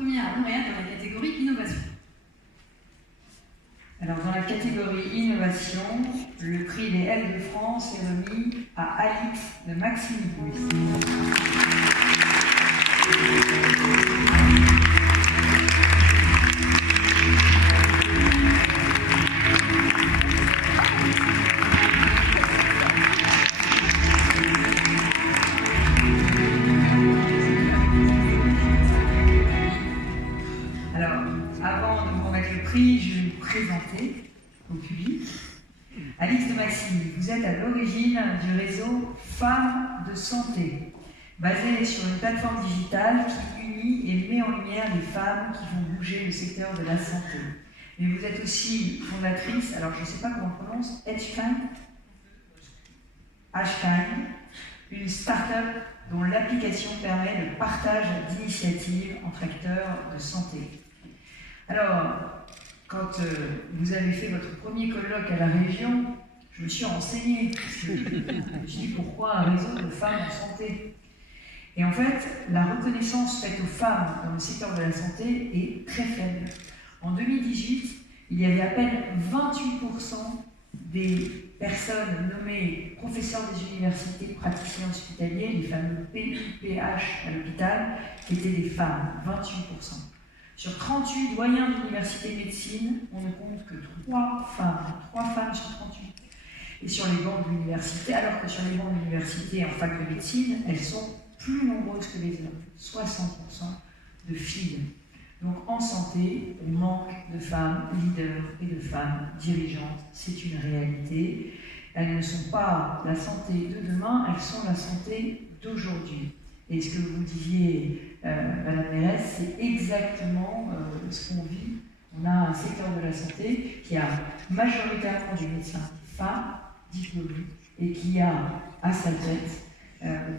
première lauréate dans la catégorie innovation. Alors, dans la catégorie innovation, le prix des L de France est remis à Alix de Maximilly. Alors, avant de vous remettre le prix, je vais vous présenter au public. Alix de Maximilly, vous êtes à l'origine du réseau Femmes de Santé, basé sur une plateforme digitale qui unit et met en lumière les femmes qui font bouger le secteur de la santé. Mais vous êtes aussi fondatrice, alors je ne sais pas comment on prononce, Hashkind, une start-up dont l'application permet le partage d'initiatives entre acteurs de santé. Alors, quand vous avez fait votre premier colloque à la région, je me suis renseignée, parce que je me suis dit pourquoi un réseau de femmes en santé. Et en fait, la reconnaissance faite aux femmes dans le secteur de la santé est très faible. En 2018, il y avait à peine 28% des personnes nommées professeurs des universités, praticiens hospitaliers, les fameux PUPH à l'hôpital, qui étaient des femmes, 28%. Sur 38 doyens d'université de médecine, on ne compte que 3 femmes sur 38. Et sur les bancs de l'université, alors que sur les bancs de l'université en fac de médecine, elles sont plus nombreuses que les hommes, 60% de filles. Donc en santé, on manque de femmes leaders et de femmes dirigeantes, c'est une réalité. Elles ne sont pas la santé de demain, elles sont la santé d'aujourd'hui. Et ce que vous disiez, Madame Mérès, c'est exactement ce qu'on vit. On a un secteur de la santé qui a majoritairement des médecins femmes diplômés et qui a à sa tête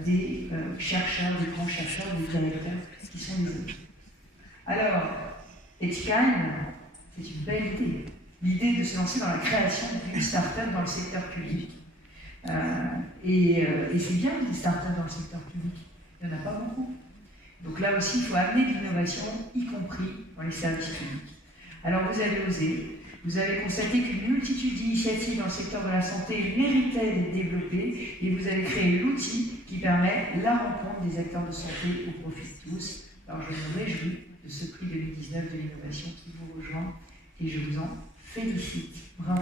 des chercheurs, des grands chercheurs, des directeurs qui sont des hommes. Alors, Hashkind, c'est une belle idée. L'idée de se lancer dans la création d'une start-up dans le secteur public. Et c'est bien des start-up dans le secteur public. Il n'y en a pas beaucoup. Donc là aussi, il faut amener de l'innovation, y compris dans les services publics. Alors vous avez osé, vous avez constaté qu'une multitude d'initiatives dans le secteur de la santé méritaient d'être développées et vous avez créé l'outil qui permet la rencontre des acteurs de santé au profit de tous. Alors je me réjouis de ce prix 2019 de l'innovation qui vous rejoint et je vous en félicite. Bravo.